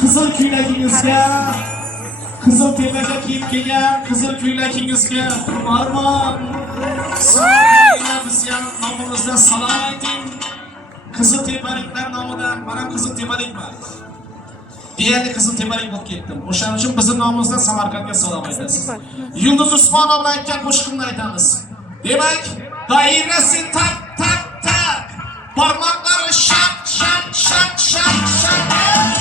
Kızıl küylakingizga, Kızıl tepaga kiyib kelgan Kızıl küylakingizga armon. Bizga nomimizdan salom ayting. Kızıl tepaliklar nomidan, men ham Kızıl tepalikman. Deyarli Kızıl tepalik bo'lib ketdim. O'shaning uchun bizning nomimizdan Samarqandga salom aytasiz. Yulduz Usmonova bilan aytgan qo'shiqni aytamiz. Demak, doirasi tak tak tak, barmoqlari shak shak shak shak shak.